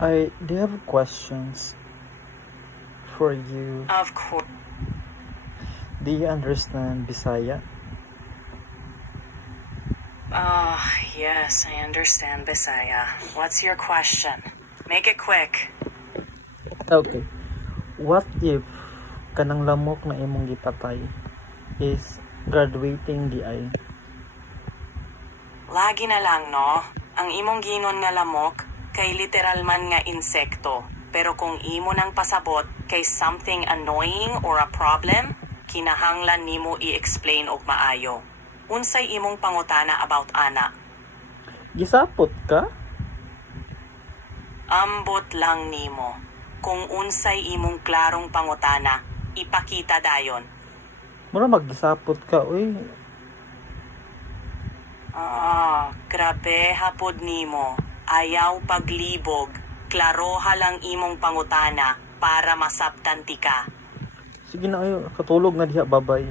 I do have questions for you. Of course. Do you understand Bisaya? Yes, I understand Bisaya. What's your question? Make it quick. Okay. What if kanang lamok na imong gipatay is graduating di ay? Lagi na lang, no? Ang imong ginon nga lamok, kay literal man nga insekto. Pero kung imo nang pasabot kay something annoying or a problem, kinahanglan nimo i-explain og maayo. Unsay imong pangutana about ana? Gisapot ka? Ambot lang nimo. Kung unsay imong klarong pangutana, ipakita dayon. Mura maggisapot ka, uy. Grabe hapod nimo. Ayaw paglibog. Klaroha lang imong pangutana para masabtan ti ka. Sige na ayo, katulog na diha, babay.